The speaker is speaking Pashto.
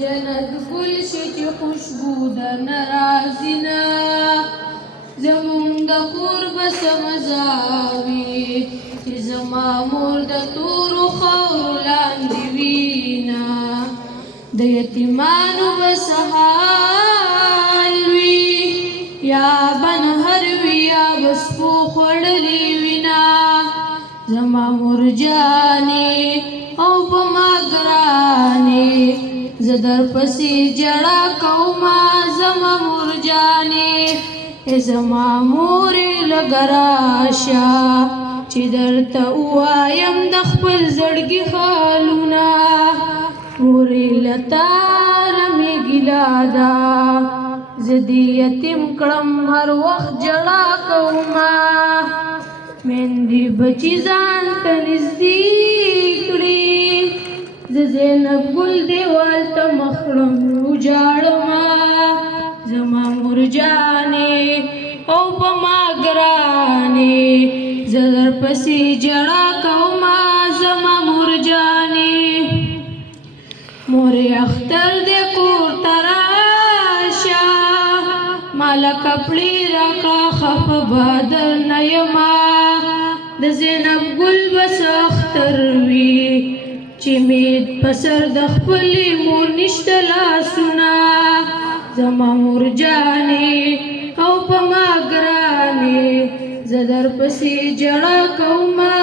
جنت ګل شي چې خوشبو درنه راځي نه زمونږ د کور به څه مزه وي چې زما مور د تورو خاورو لاندې وینه د یتیمانو به څه حال وي یا به نهر وي یا به سپو خوړلې وینه زما مور جانې او په ما ګرانې زه درپسې ژړا کومه زما مور جانې زما مورې لږه راشه چې درته ووایم د خپل زړګي حالونه مورې له تاله مې ګیله ده زه دې یتیم کړم هر وخت ژړا کومه میندې بچي ځان ته نږدې کړي زه زینب ګل دیوال ته مخ کړم وژاړمه زما مور جانې او په ما ګرانې زه درپسې ژړا کومه زما مور جانې مورې اختر دې کور ته راشه ماله کپړې راکړه خفه به درنه یمه د زینب ګل به څه اختر وي چې مې په سر د خپلې مور نشته لاسونه زما مور جانې او په ما ګرانې زه درپسې ژړا کومه